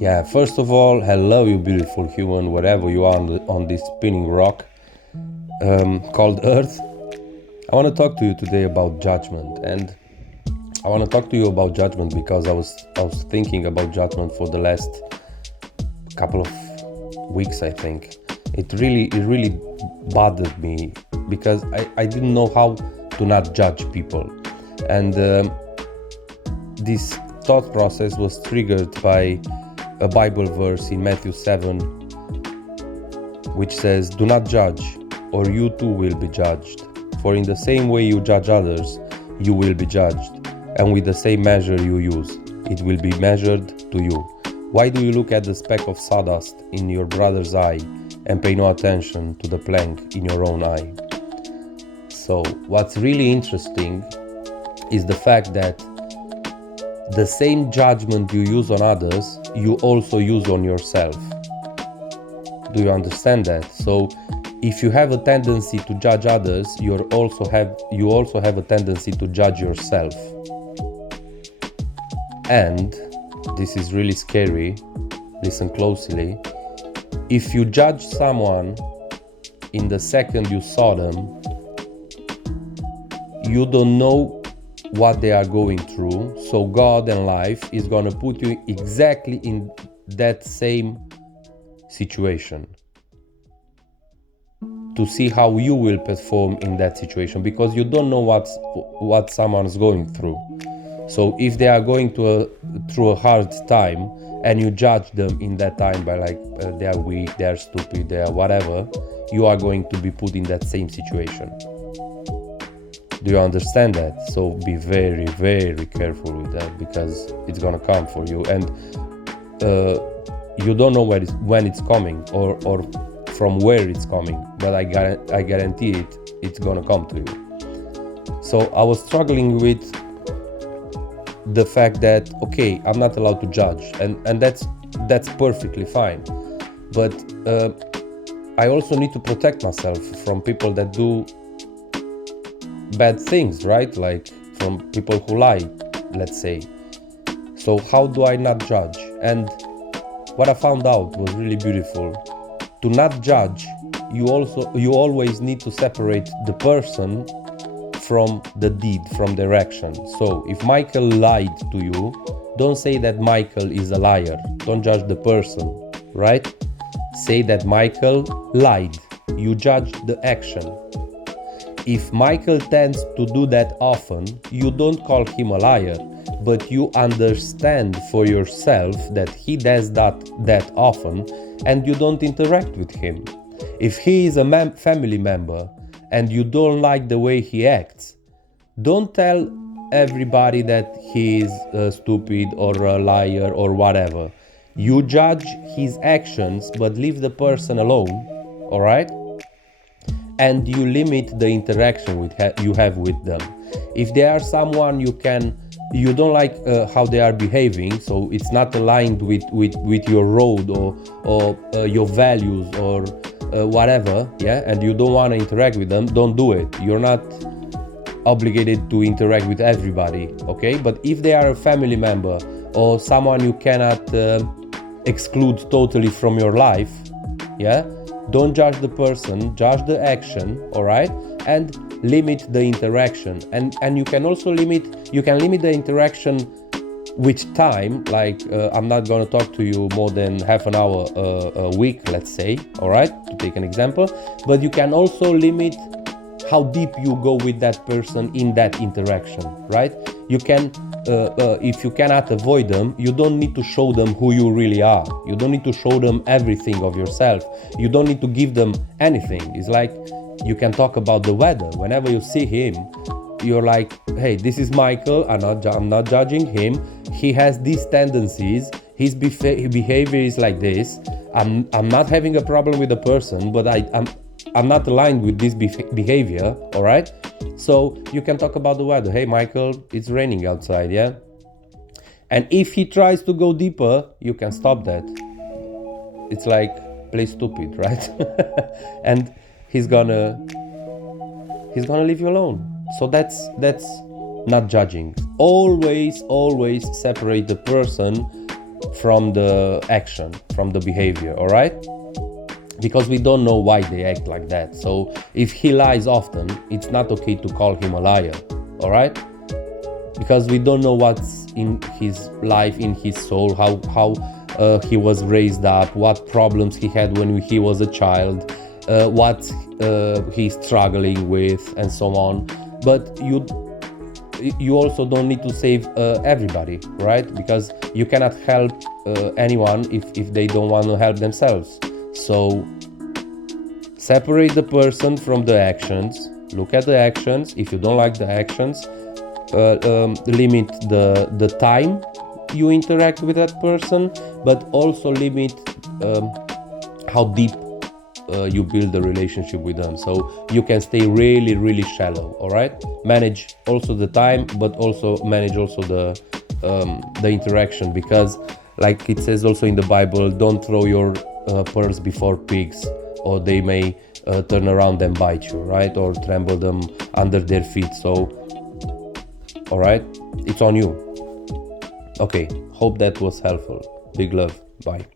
Yeah, first of all, hello, you beautiful human, wherever you are on this spinning rock called Earth. I want to talk to you today about judgment, and I want to talk to you about judgment because I was thinking about judgment for the last couple of weeks. I think it really bothered me because I didn't know how to not judge people, and this thought process was triggered by a Bible verse in Matthew 7, which says, "Do not judge, or you too will be judged. For in the same way you judge others, you will be judged, and with the same measure you use, it will be measured to you. Why do you look at the speck of sawdust in your brother's eye and pay no attention to the plank in your own eye?" So what's really interesting is the fact that the same judgment you use on others, you also use on yourself. Do you understand that? So if you have a tendency to judge others, you also have a tendency to judge yourself. And this is really scary. Listen closely. If you judge someone in the second you saw them, you don't know what they are going through, so God and life is going to put you exactly in that same situation to see how you will perform in that situation, because you don't know what someone's going through. So if they are going through a hard time and you judge them in that time by they are weak, they are stupid, they are whatever, you are going to be put in that same situation. Do you understand that? So be very, very careful with that, because it's gonna come for you, and you don't know when it's coming or from where it's coming, but I guarantee it's gonna come to you. So I was struggling with the fact that, okay, I'm not allowed to judge, and that's perfectly fine, but I also need to protect myself from people that do bad things, right? Like from people who lie, let's say. So how do I not judge? And what I found out was really beautiful. To not judge, you always need to separate the person from the deed, from their action. So if Michael lied to you, don't say that Michael is a liar. Don't judge the person, right? Say that Michael lied. You judge the action. If Michael tends to do that often, you don't call him a liar, but you understand for yourself that he does that often, and you don't interact with him. If he is a family member and you don't like the way he acts, don't tell everybody that he is stupid or a liar or whatever. You judge his actions, but leave the person alone, all right? And you limit the interaction you have with them. If they are someone you don't like how they are behaving, so it's not aligned with your road or your values or whatever, yeah, and you don't want to interact with them, don't do it. You're not obligated to interact with everybody, okay? But if they are a family member or someone you cannot exclude totally from your life, yeah, don't judge the person, judge the action, all right? And limit the interaction. And you can also limit the interaction with time, like I'm not gonna talk to you more than half an hour a week, let's say, all right, to take an example. But you can also limit how deep you go with that person in that interaction, right? You can, if you cannot avoid them, you don't need to show them who you really are. You don't need to show them everything of yourself. You don't need to give them anything. It's like you can talk about the weather. Whenever you see him, you're like, hey, this is Michael, I'm not judging him. He has these tendencies, his behavior is like this. I'm not having a problem with the person, but I'm not aligned with this behavior, all right? So you can talk about the weather. Hey, Michael, it's raining outside, yeah? And if he tries to go deeper, you can stop that. It's like, play stupid, right? And he's gonna leave you alone. So that's not judging. Always separate the person from the action, from the behavior, all right? Because we don't know why they act like that. So if he lies often, it's not okay to call him a liar, all right? Because we don't know what's in his life, in his soul, how he was raised up, what problems he had when he was a child, what he's struggling with, and so on. But you also don't need to save everybody, right? Because you cannot help anyone if they don't want to help themselves. So separate the person from the actions. Look at the actions. If you don't like the actions, limit the time you interact with that person, but also limit how deep you build the relationship with them, so you can stay really, really shallow. All right, manage also the time, but also manage also the interaction, because like it says also in the Bible, don't throw your pearls before pigs, or they may turn around and bite you, right? Or trample them under their feet. So all right, it's on you. Okay, hope that was helpful. Big love. Bye.